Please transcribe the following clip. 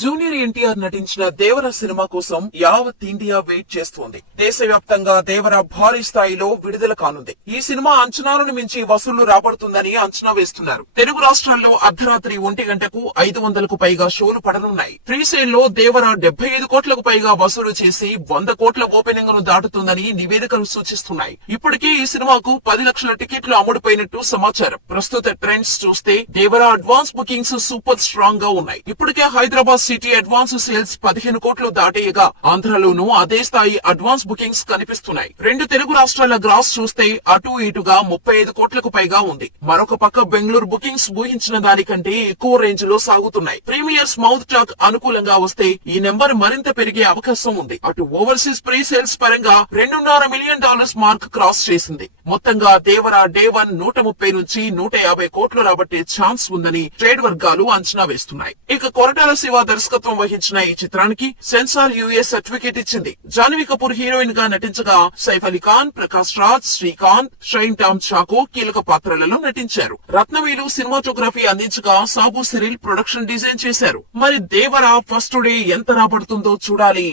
Junior NTR నటించిన దేవర cinema కోసం యావత్ ఇండియా వెయిట్ చేస్తోంది. దేశవ్యాప్తంగా దేవర భారీ స్థాయిలో విడుదల కానుంది. ఈ సినిమా అంచనాలను మించి వసూళ్లు రాబడుతుందని అంచనా వేస్తున్నారు. తెలుగు రాష్ట్రాల్లో అర్ధరాత్రి 1 గంటకు 500కు పైగా షోలు పడనున్నాయి. ఫ్రీ సేల్ లో దేవర 75 కోట్లకు పైగా వసూలు చేసి 100 కోట్ల ఓపెనింగ్ ను దాటుతుందని నివేదికలు సూచిస్తున్నాయి. ఇప్పటికే ఈ సినిమాకు 10 లక్షల టికెట్లు అమ్ముడుపోయినట్టు సమాచారం. ప్రస్తుత ట్రెండ్స్ చూస్తే దేవర అడ్వాన్స్ బుకింగ్స్ సూపర్ స్ట్రాంగ్ గా ఉన్నాయి. ఇప్పటికే హైదరాబాద్ సిటీ అడ్వాన్స్ సేల్స్ 15 కోట్లు దాటేయగా ఆంధ్రలోనూ అదే స్థాయి అడ్వాన్స్ బుకింగ్స్ కనిపిస్తున్నాయి. రెండు తెలుగు రాష్ట్రాల గ్రాస్ చూస్తే అటు ఇటుగా 35 కోట్లకు పైగా ఉంది. మరొక పక్క బెంగళూరు బుకింగ్స్ ఊహించిన దానికంటే ఎక్కువ రేంజ్ లో సాగుతున్నాయి. ప్రీమియర్స్ మౌత్ టాక్ అనుకూలంగా వస్తే ఈ నెంబర్ మరింత పెరిగే అవకాశం ఉంది. అటు ఓవర్సీస్ ప్రీ సేల్స్ పరంగా $2.5 మిలియన్ మార్క్ క్రాస్ చేసింది. మొత్తంగా దేవర డే 1 130 నుంచి 150 కోట్లు రాబట్టే ఛాన్స్ ఉందని ట్రేడ్ వర్గాలు అంచనా వేస్తున్నాయి. ఇక కొరటాల శివ దర్శకత్వం వహించిన ఈ చిత్రానికి సెన్సార్ యుఎస్ సర్టిఫికేట్ ఇచ్చింది. జాన్వీ కపూర్ హీరోయిన్ గా నటించగా సైఫ్ అలీ ఖాన్, ప్రకాష్ రాజ్, శ్రీకాంత్, షైన్ టామ్ చాకో కీలక పాత్రలలో నటించారు. రత్నవేలు సినిమాటోగ్రఫీ అందించగా సాబు సిరిల్ ప్రొడక్షన్ డిజైన్ చేశారు. మరి దేవర ఫస్ట్ డే ఎంత రాబడుతుందో చూడాలి.